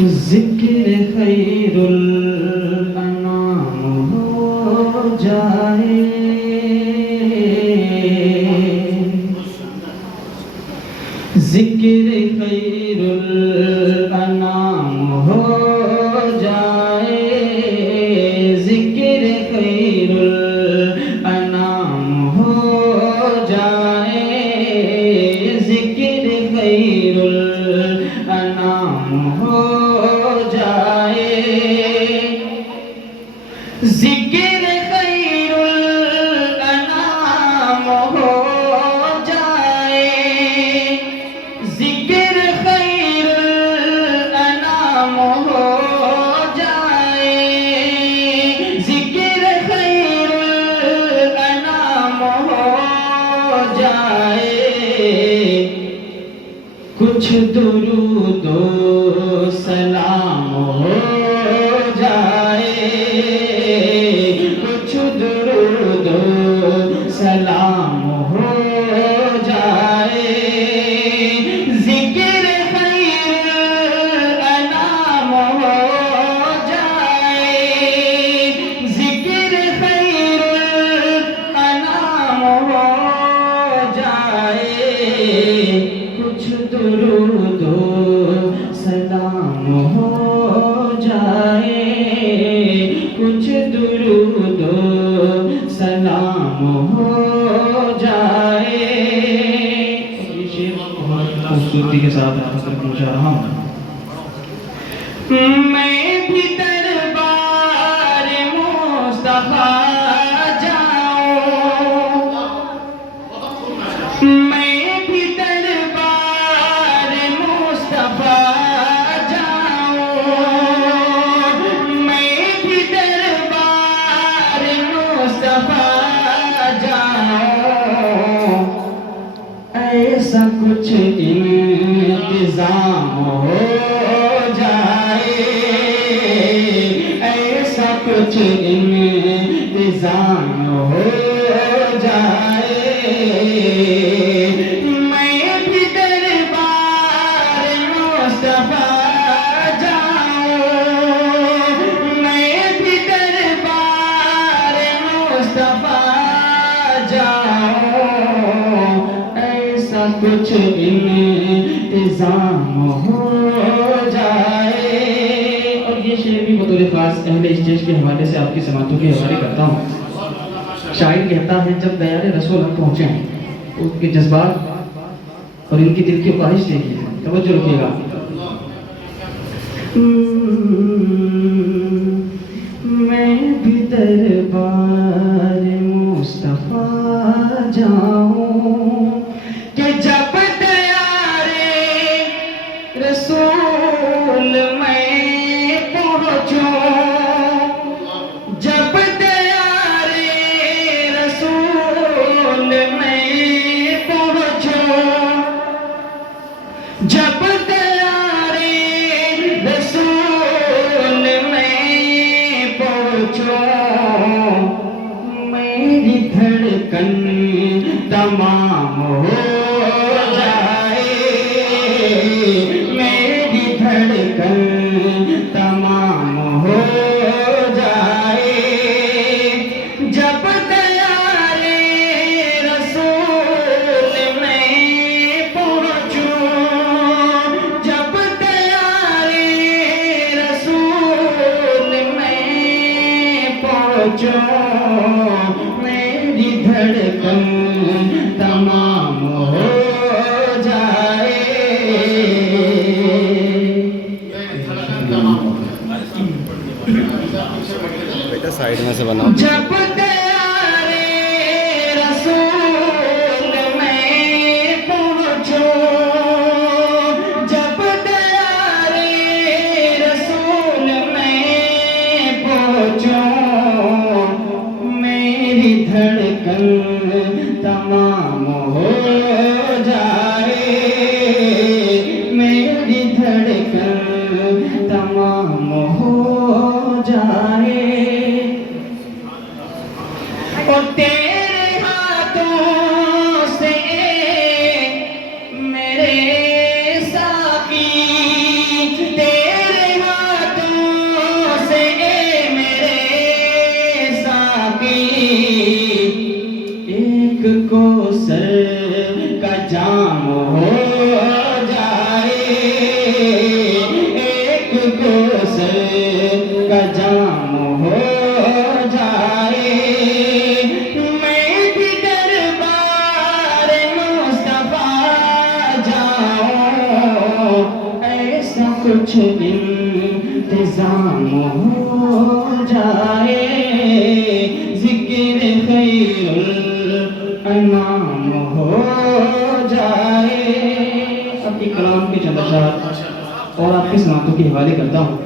ذکر خیر الانام ہو جائے، ذکر خیر الانام ہو جائے، ذکر خیر الانام ہو جائے، ذکر خیر الانام ہو جائے، ذکر خیر الانام ہو جائے، ذکر خیر الانام ہو جائے، ذکر خیر الانام ہو جائے، کچھ درود و سلام ہو جائے، کچھ درود و سلام ہو جائے، ذکر خیر الانام ہو جائے، ذکر خیر الانام ہو جائے، کچھ درود و سلام ہو جائے، کچھ درود و سلام ہو جائے۔ یہ شعر بہت خوبصورتی کے ساتھ آپ تک پہنچا رہا ہوں۔ میں بھی دربار مصطفیٰ جاؤں، میں بھی دربار مصطفیٰ جاؤں، میں بھی دربار مصطفیٰ جاؤں، ایسا کچھ انتظام ہو جائے، ایسا کچھ انتظام ہو جائے، میں بھی دربار مصطفیٰ جاؤں، میں بھی دربار مصطفیٰ جاؤں، ایسا کچھ انتظام ہو جائے۔ اور یہ شعر بھی بطور خاص اہل اسٹیج کے حوالے سے آپ کی سماعتوں کے حوالے کرتا ہوں۔ شاعر کہتا ہے جب دیار رسول ہم پہنچے ہیں، ان کے جذبات اور ان کی دل کی خواہش دیکھیے، توجہ رکھیے گا۔ میں بھی دربار مصطفیٰ جاؤں کہ جب دیار رسول میں پہنچوں، جب دیار رسول میں پہنچوں، جب دیار رسول میں پہنچوں، میری دھڑکن تمام ہو جائے، میری دھڑکن تمام ہو جائے، جب دیار رسول میں پہنچوں، جب دیار رسول میں پہنچوں، میری دھڑکن تمام ہو جائے۔ بیٹا سائیڈ میں سے بناؤ۔ جب دیار رسول میں پہنچوں، جب دیار رسول میں پہنچوں، میری دھڑکن تمام ہو جائے، میری دھڑکن تمام ہو جائے، انتظام ہو جائے ذکر خیر الانام ہو جائے. اب یہ کلام کے چند اشعار اور آپ کے سماعتوں کے حوالے کرتا ہوں.